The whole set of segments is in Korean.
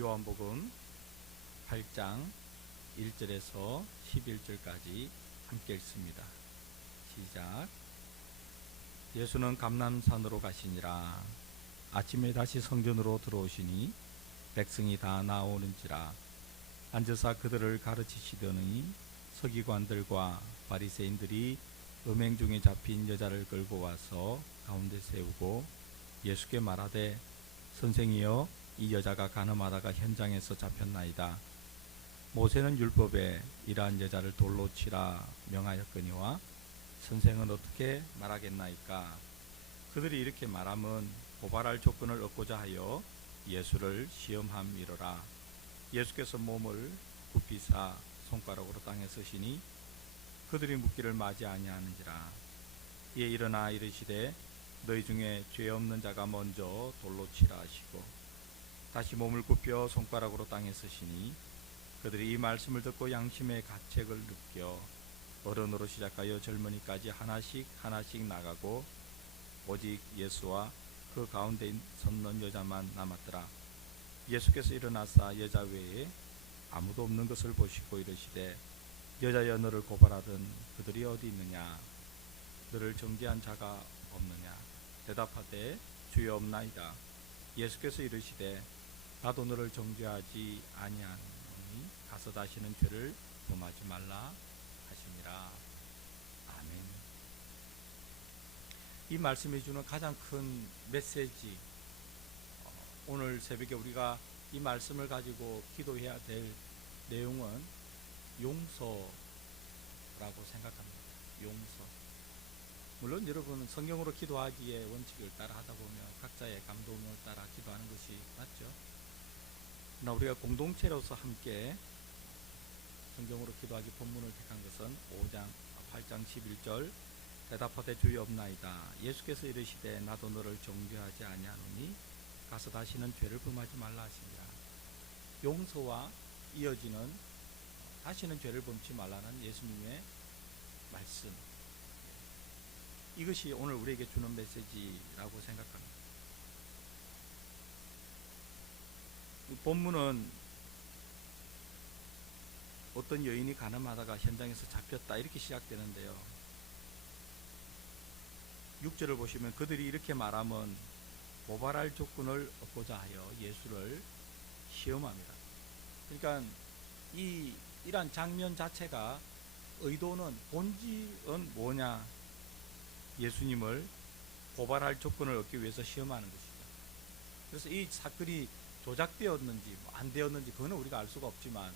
요한복음 8장 1절에서 11절까지 함께 읽습니다. 시작. 예수는 감람산으로 가시니라. 아침에 다시 성전으로 들어오시니 백성이 다 나오는지라. 앉으사 그들을 가르치시더니 서기관들과 바리새인들이 음행 중에 잡힌 여자를 끌고 와서 가운데 세우고 예수께 말하되, 선생이여, 이 여자가 간음하다가 현장에서 잡혔나이다. 모세는 율법에 이러한 여자를 돌로 치라 명하였거니와 선생은 어떻게 말하겠나이까? 그들이 이렇게 말함은 고발할 조건을 얻고자 하여 예수를 시험함이로라. 예수께서 몸을 굽히사 손가락으로 땅에 쓰시니 그들이 묻기를 마지 아니하는지라. 이에 일어나 이르시되, 너희 중에 죄 없는 자가 먼저 돌로 치라 하시고 다시 몸을 굽혀 손가락으로 땅에 쓰시니 그들이 이 말씀을 듣고 양심의 가책을 느껴 어른으로 시작하여 젊은이까지 하나씩 나가고 오직 예수와 그 가운데 섰는 여자만 남았더라. 예수께서 일어나사 여자 외에 아무도 없는 것을 보시고 이르시되, 여자여, 너를 고발하던 그들이 어디 있느냐? 너를 정죄한 자가 없느냐? 대답하되, 주여, 없나이다. 예수께서 이르시되, 나도 너를 정죄하지 아니하노니 가서 다시는 죄를 범하지 말라 하시니라. 아멘. 이 말씀이 주는 가장 큰 메시지, 오늘 새벽에 우리가 이 말씀을 가지고 기도해야 될 내용은 용서라고 생각합니다. 용서. 물론 여러분, 성경으로 기도하기에 원칙을 따라 하다 보면 각자의 감동을 따라 기도하는 것이 맞죠. 그러나 우리가 공동체로서 함께 성경으로 기도하기 본문을 택한 것은 8장 11절, 대답하되 주여 없나이다. 예수께서 이르시되, 나도 너를 정죄하지 아니하노니 가서 다시는 죄를 범하지 말라 하시니라. 용서와 이어지는 다시는 죄를 범치 말라는 예수님의 말씀, 이것이 오늘 우리에게 주는 메시지라고 생각합니다. 이 본문은 어떤 여인이 간음하다가 현장에서 잡혔다 이렇게 시작되는데요, 6절을 보시면 그들이 이렇게 말하면 고발할 조건을 얻고자 하여 예수를 시험합니다. 그러니까 이러한 장면 자체가 의도는, 본질은 뭐냐? 예수님을 고발할 조건을 얻기 위해서 시험하는 것이죠. 그래서 이 사건이 조작되었는지 안 되었는지 그거는 우리가 알 수가 없지만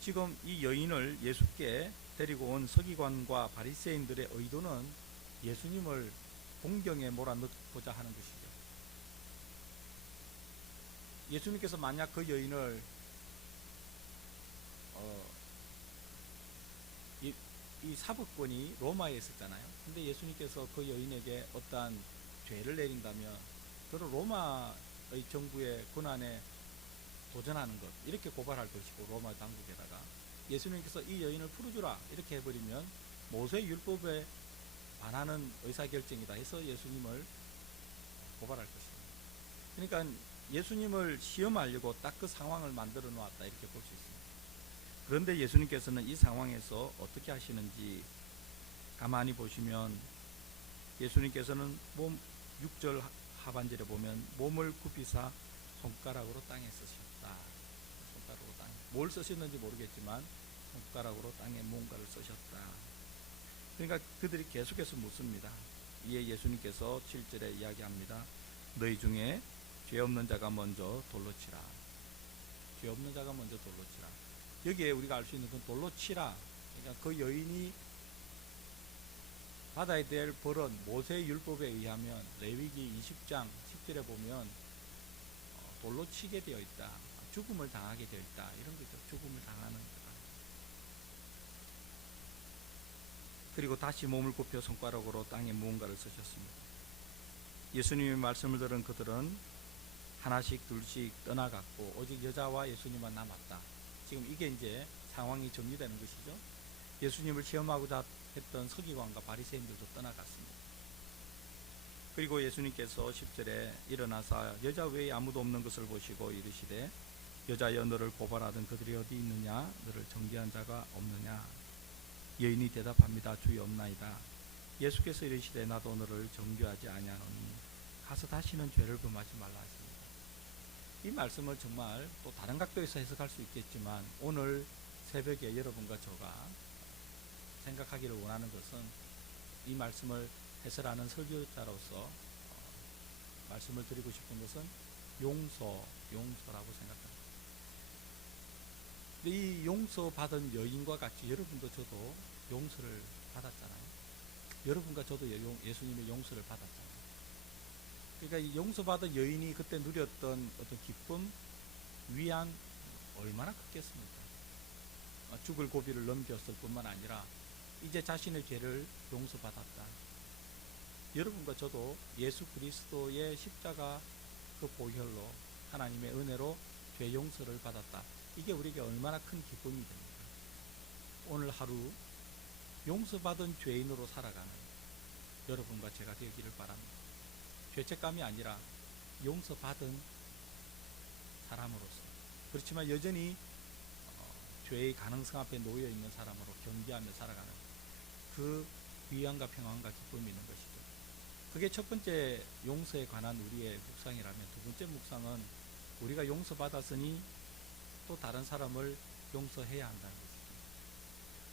지금 이 여인을 예수께 데리고 온 서기관과 바리새인들의 의도는 예수님을 공경에 몰아넣고자 하는 것이죠. 예수님께서 만약 그 여인을 이 사법권이 로마에 있었잖아요. 근데 예수님께서 그 여인에게 어떠한 죄를 내린다면 그를 로마의 정부의 권한에 도전하는 것, 이렇게 고발할 것이고, 로마 당국에다가 예수님께서 이 여인을 풀어주라 이렇게 해버리면 모세 율법에 반하는 의사결정이다 해서 예수님을 고발할 것입니다. 그러니까 예수님을 시험하려고 딱 그 상황을 만들어 놓았다 이렇게 볼 수 있습니다. 그런데 예수님께서는 이 상황에서 어떻게 하시는지 가만히 보시면, 예수님께서는 6절 하반절에 보면 몸을 굽히사 손가락으로 땅에 쓰셨다. 손가락으로 땅에, 뭘 쓰셨는지 모르겠지만 손가락으로 땅에 뭔가를 쓰셨다. 그러니까 그들이 계속해서 묻습니다. 이에 예수님께서 7절에 이야기합니다. 너희 중에 죄 없는 자가 먼저 돌로 치라. 죄 없는 자가 먼저 돌로 치라. 여기에 우리가 알 수 있는 건 돌로 치라. 그러니까 그 여인이 받아야 될 벌은 모세 율법에 의하면 레위기 20장 10절에 보면 돌로 치게 되어 있다. 죽음을 당하게 되어 있다. 이런 거죠. 죽음을 당하는 거다. 그리고 다시 몸을 굽혀 손가락으로 땅에 무언가를 쓰셨습니다. 예수님의 말씀을 들은 그들은 하나씩 둘씩 떠나갔고 오직 여자와 예수님만 남았다. 지금 이게 이제 상황이 정리되는 것이죠. 예수님을 시험하고자 했던 서기관과 바리새인들도 떠나갔습니다. 그리고 예수님께서 10절에 일어나사 여자 외에 아무도 없는 것을 보시고 이르시되 여자여 너를 고발하던 그들이 어디 있느냐 너를 정죄한 자가 없느냐. 여인이 대답합니다. 주여 없나이다. 예수께서 이르시되 나도 너를 정죄하지 아니하노니 가서 다시는 죄를 범하지 말라 하십니다. 이 말씀을 정말 또 다른 각도에서 해석할 수 있겠지만 오늘 새벽에 여러분과 저가 생각하기를 원하는 것은 이 말씀을 해설하는 설교자로서 말씀을 드리고 싶은 것은 용서라고 생각합니다. 이 용서받은 여인과 같이 여러분도 저도 용서를 받았잖아요. 여러분과 저도 예수님의 용서를 받았잖아요. 그러니까 이 용서받은 여인이 그때 누렸던 어떤 기쁨, 위안 얼마나 컸겠습니까? 죽을 고비를 넘겼을 뿐만 아니라 이제 자신의 죄를 용서받았다. 여러분과 저도 예수 그리스도의 십자가 그 보혈로 하나님의 은혜로 죄 용서를 받았다. 이게 우리에게 얼마나 큰 기쁨이 됩니까? 오늘 하루 용서받은 죄인으로 살아가는 여러분과 제가 되기를 바랍니다. 죄책감이 아니라 용서받은 사람으로서, 그렇지만 여전히 죄의 가능성 앞에 놓여 있는 사람으로 경계하며 살아가는 그 위안과 평안과 기쁨이 있는 것이죠. 그게 첫 번째 용서에 관한 우리의 묵상이라면, 두 번째 묵상은 우리가 용서받았으니 또 다른 사람을 용서해야 한다는 것이죠.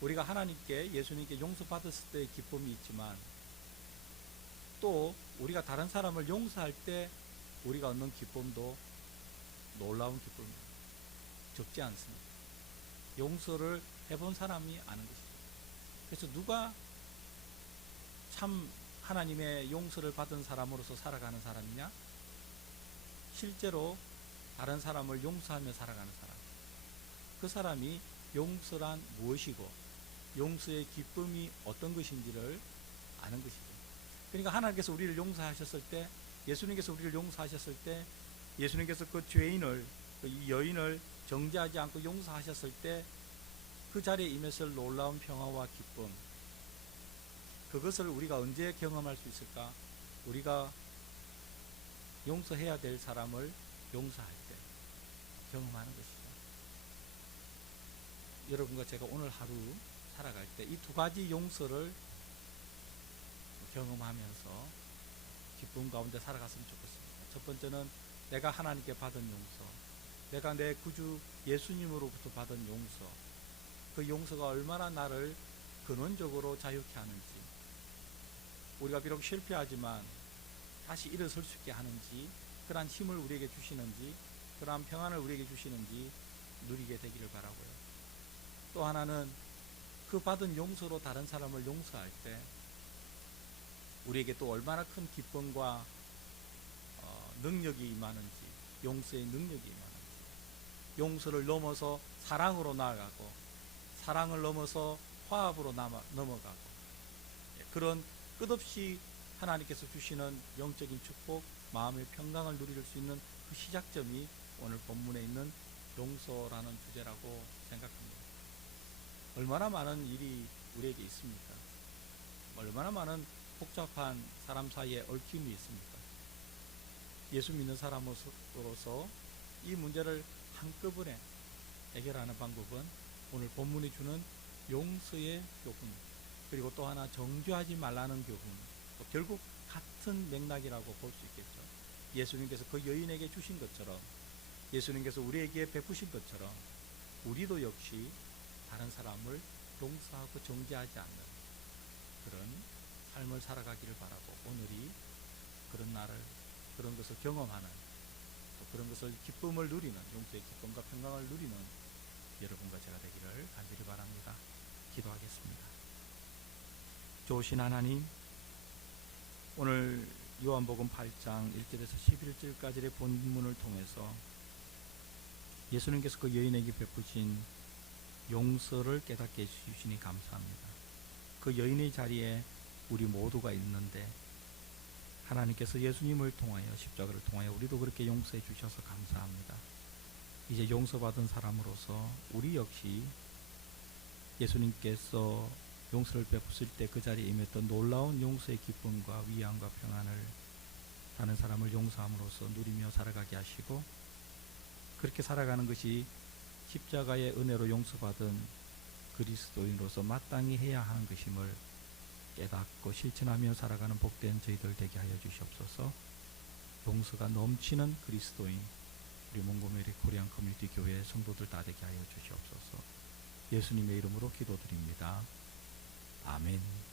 우리가 하나님께, 예수님께 용서받았을 때의 기쁨이 있지만 또 우리가 다른 사람을 용서할 때 우리가 얻는 기쁨도 놀라운 기쁨입니다. 적지 않습니다. 용서를 해본 사람이 아는 것이죠. 그래서 누가 참 하나님의 용서를 받은 사람으로서 살아가는 사람이냐? 실제로 다른 사람을 용서하며 살아가는 사람. 그 사람이 용서란 무엇이고 용서의 기쁨이 어떤 것인지를 아는 것이죠. 그러니까 하나님께서 우리를 용서하셨을 때, 예수님께서 우리를 용서하셨을 때, 예수님께서 그 죄인을, 이 여인을 정죄하지 않고 용서하셨을 때 그 자리에 임했을 놀라운 평화와 기쁨, 그것을 우리가 언제 경험할 수 있을까? 우리가 용서해야 될 사람을 용서할 때 경험하는 것이죠. 여러분과 제가 오늘 하루 살아갈 때 이 두 가지 용서를 경험하면서 기쁨 가운데 살아갔으면 좋겠습니다. 첫 번째는 내가 하나님께 받은 용서, 내가 내 구주 예수님으로부터 받은 용서, 그 용서가 얼마나 나를 근원적으로 자유케 하는지, 우리가 비록 실패하지만 다시 일어설 수 있게 하는지, 그러한 힘을 우리에게 주시는지, 그러한 평안을 우리에게 주시는지 누리게 되기를 바라고요. 또 하나는 그 받은 용서로 다른 사람을 용서할 때 우리에게 또 얼마나 큰 기쁨과 능력이 임하는지, 용서의 능력이 임하는지, 용서를 넘어서 사랑으로 나아가고 사랑을 넘어서 화합으로 넘어가고, 그런 끝없이 하나님께서 주시는 영적인 축복, 마음의 평강을 누릴 수 있는 그 시작점이 오늘 본문에 있는 용서라는 주제라고 생각합니다. 얼마나 많은 일이 우리에게 있습니까? 얼마나 많은 복잡한 사람 사이에 얽힘이 있습니까? 예수 믿는 사람으로서 이 문제를 한꺼번에 해결하는 방법은 오늘 본문이 주는 용서의 교훈, 그리고 또 하나 정죄하지 말라는 교훈, 결국 같은 맥락이라고 볼 수 있겠죠. 예수님께서 그 여인에게 주신 것처럼, 예수님께서 우리에게 베푸신 것처럼 우리도 역시 다른 사람을 용서하고 정죄하지 않는 그런 삶을 살아가기를 바라고, 오늘이 그런 날을, 그런 것을 경험하는, 또 그런 것을 기쁨을 누리는, 용서의 기쁨과 평강을 누리는 여러분과 제가 되기를 간절히 바랍니다. 기도하겠습니다. 좋으신 하나님, 오늘 요한복음 8장 1절에서 11절까지의 본문을 통해서 예수님께서 그 여인에게 베푸신 용서를 깨닫게 해주시니 감사합니다. 그 여인의 자리에 우리 모두가 있는데 하나님께서 예수님을 통하여, 십자가를 통하여 우리도 그렇게 용서해 주셔서 감사합니다. 이제 용서받은 사람으로서 우리 역시 예수님께서 용서를 베푸실 때 그 자리에 임했던 놀라운 용서의 기쁨과 위안과 평안을 다른 사람을 용서함으로써 누리며 살아가게 하시고, 그렇게 살아가는 것이 십자가의 은혜로 용서받은 그리스도인으로서 마땅히 해야 하는 것임을 깨닫고 실천하며 살아가는 복된 저희들 되게 하여 주시옵소서. 용서가 넘치는 그리스도인, 우리 몽고메리 코리안 커뮤니티 교회 성도들 다 되게 하여 주시옵소서. 예수님의 이름으로 기도드립니다. 아멘.